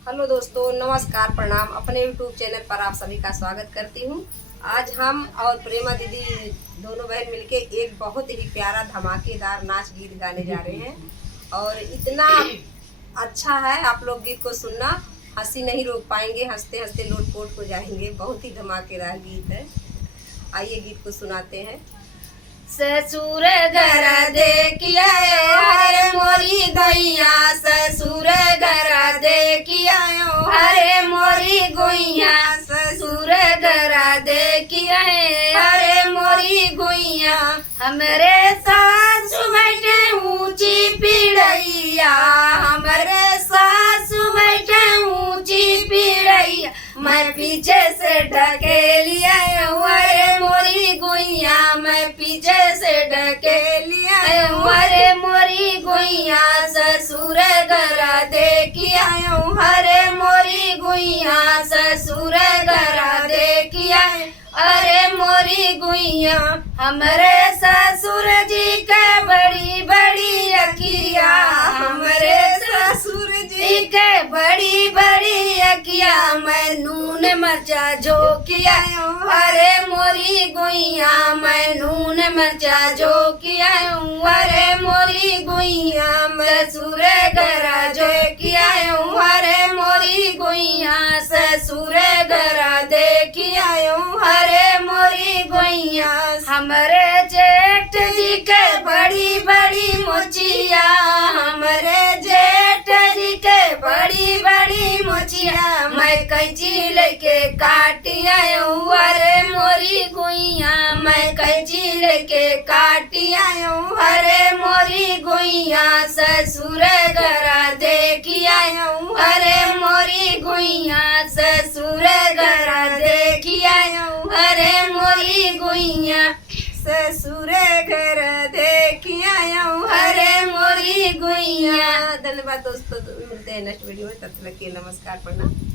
Hello दोस्तों, नमस्कार, प्रणाम। अपने यूट्यूब चैनल पर आप सभी का स्वागत करती हूँ। आज हम और प्रेमा दीदी दोनों बहन मिलके एक बहुत ही प्यारा धमाकेदार नाच गीत गाने जा रहे हैं और इतना अच्छा है, आप लोग गीत को सुनना, हंसी नहीं रोक पाएंगे, हंसते हंसते लोटपोट हो जाएंगे। बहुत ही धमाकेदार गीत है। आइए गीत को सुनाते हैं। ससुर घर देखिया हरे मोरी दैया, ससुर घर देखिया हरे मोरी गोइया, ससुर घर देखिया हरे मोरी गोइया। हमरे सासु बैठे ऊंची पीढ़ैया, हमरे सासु बैठे ऊंची पीढ़ैया, मैं पीछे से ढकेलिया हरे मोरी गोइया, मैं पीछे से ढकेलिया हरे मोरी गोइया। ससुर घर देखिया हरे मोरी गोइया, ससुर घर देखिया अरे मोरी गुइया। हमरे ससुर जी के बड़ी बड़ी अखिया, हमरे ससुर जी के बड़ी बड़ी अखिया, मैं नून मरचा झोंकिया अरे मोरी गुइया, मैं नून मरचा झोंकिया अरे मोरी गुइया। ससुर घर झोंकिया अरे मोरी गुइया, ससुर घर देखिया हरे मोरी गोइया। हमरे जेठ जी के बड़ी बड़ी मोचिया, हमरे जेठ जी के बड़ी बड़ी मोचिया, मैं कैंची लेके काटिया हरे मोरी गोइया, मैं कैंची लेके काटिया हरे मोरी गोइया। ससुर घर देखिया हरे मोरी गोइया, ससुर घर देखिया अरे मोरी गुइया, ससुर घर देखिया अरे मोरी गुइया। धन्यवाद दोस्तों, मिलते हैं नेक्स्ट वीडियो में। तब तक के नमस्कार, प्रणाम।